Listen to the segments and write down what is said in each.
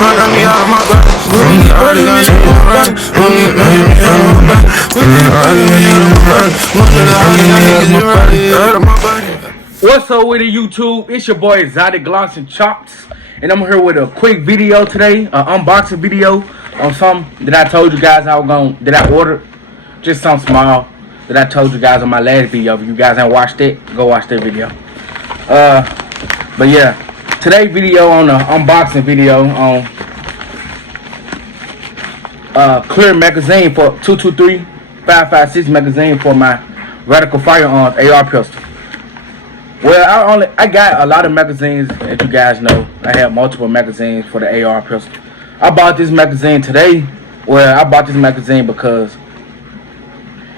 What's up with the YouTube? It's your boy Exotic Gloss and Chops, and I'm here with a quick video today, an unboxing video on something that I told you guys that I ordered. Just something small that I told you guys on my last video. If you guys haven't watched it, go watch that video. But yeah, today's video on the unboxing video on clear magazine for 223-556 magazine for my Radical Firearms AR pistol. Well, I got a lot of magazines, as you guys know. I have multiple magazines for the AR pistol. I bought this magazine today. Well, I bought this magazine because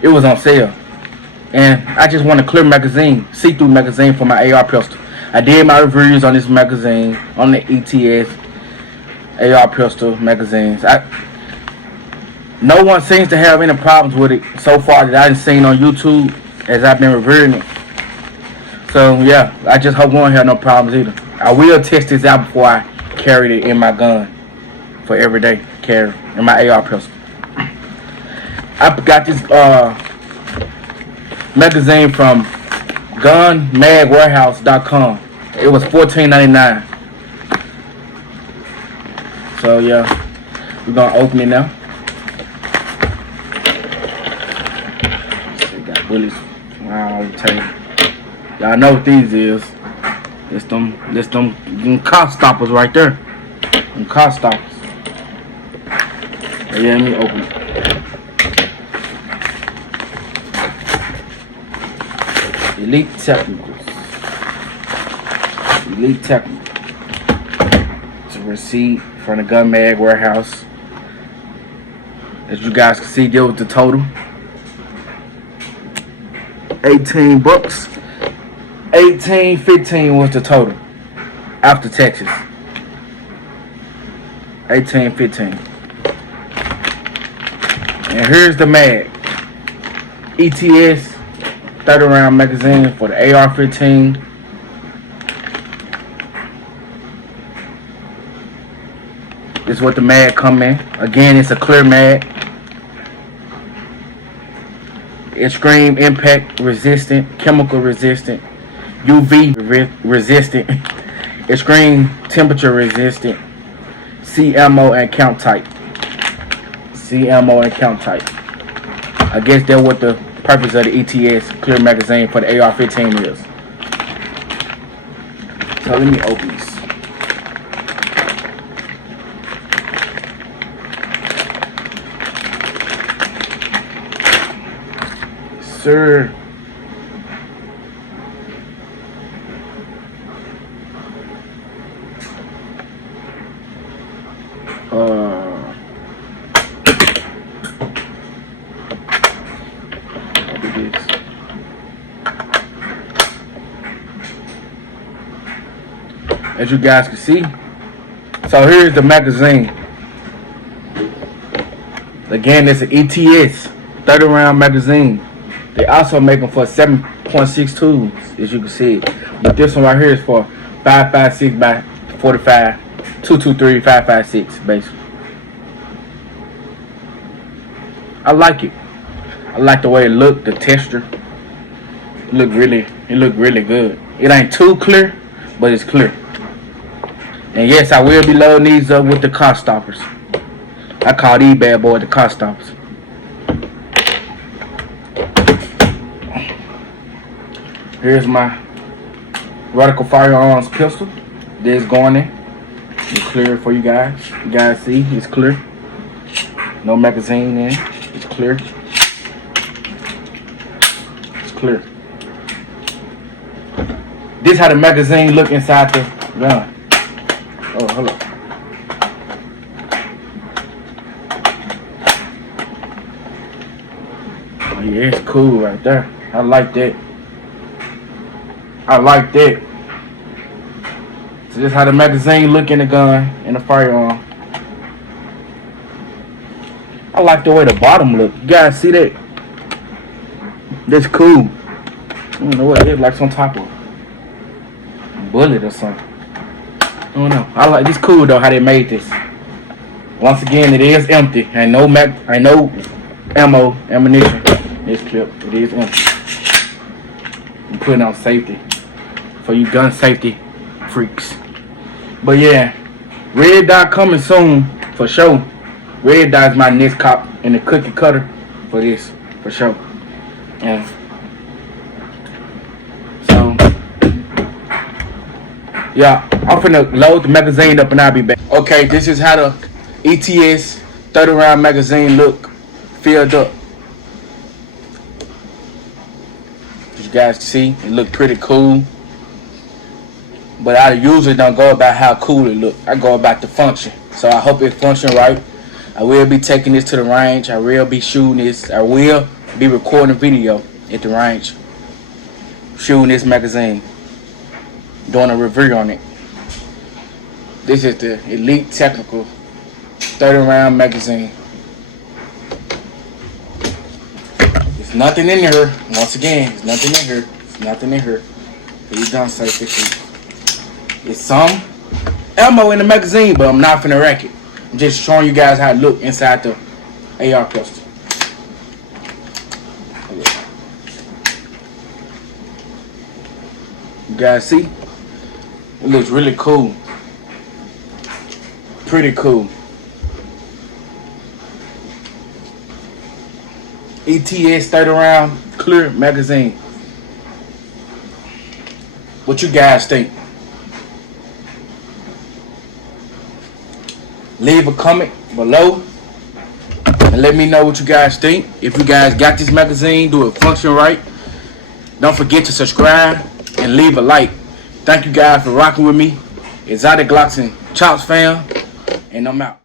it was on sale, and I just want a clear magazine, see-through magazine for my AR pistol. I did my reviews on this magazine, on the ETS AR pistol magazines. No one seems to have any problems with it so far that I've seen on YouTube as I've been reviewing it. So yeah, I just hope we won't have no problems either. I will test this out before I carry it in my gun for everyday carry in my AR pistol. I got this magazine from gunmagwarehouse.com. It was $14.99. So yeah, we're gonna open it now. Got bullets. I'll tell you. Y'all know what these is. It's them car stoppers right there. Them car stoppers. Yeah, let me open it. Elite Technicals. Elite Technicals. It's a receipt from the Gun Mag Warehouse. As you guys can see, there was the total. 18 bucks. 18.15 was the total after taxes. 18.15. And here's the mag. ETS 30 round magazine for the AR-15. This is what the mag come in. Again, it's a clear mag. It's screen impact resistant, chemical resistant, UV resistant, extreme temperature resistant, CMO and count type. CMO and count type. I guess that's what the purpose of the ETS clear magazine for the AR-15 is. So let me open this. Sir. As you guys can see, so here's the magazine. Again, it's an ETS 30 round magazine. They also make them for 7.62, as you can see. But this one right here is for 5.56 by 45, 223 5.56 basically. I like it. I like the way it looked, the texture. It looked really good. It ain't too clear, but it's clear. And yes, I will be loading these up with the car stoppers. I call these bad boys the car stoppers. Here's my Radical Firearms pistol. This going in. It's clear for you guys. You guys see, it's clear. No magazine in. It's clear. It's clear. This how the magazine look inside the gun. Oh, hold up. Oh, yeah, it's cool right there. I like that. I like that. So this is how the magazine look in the gun, in the firearm. I like the way the bottom look. You guys see that? That's cool. I don't know what it is, like some type of bullet or something. I don't know. I like this. Cool though how they made this. Once again, it is empty. Ain't no ammunition. This clip, it is empty. I'm putting on safety for you gun safety freaks. But yeah, red dot coming soon for sure. Red dot is my next cop in the cookie cutter for this for sure. Yeah. So yeah, I'm finna load the magazine up and I'll be back. Okay, this is how the ETS 30 round magazine look filled up. As you guys can see, it look pretty cool. But I usually don't go about how cool it look. I go about the function. So I hope it function right. I will be taking this to the range. I will be shooting this. I will be recording a video at the range. Shooting this magazine. Doing a review on it. This is the Elite Technical 30 round magazine. There's nothing in here. Once again, there's nothing in here. There's nothing in here. Please don't say 50. It's some ammo in the magazine, but I'm not finna wreck it. I'm just showing you guys how it look inside the AR pistol. You guys see? It looks really cool. Pretty cool. ETS 30 round clear magazine. What you guys think? Leave a comment below and let me know what you guys think. If you guys got this magazine, do it function right. Don't forget to subscribe and leave a like. Thank you guys for rocking with me. Exotic Glocks and Chops fam, and I'm out.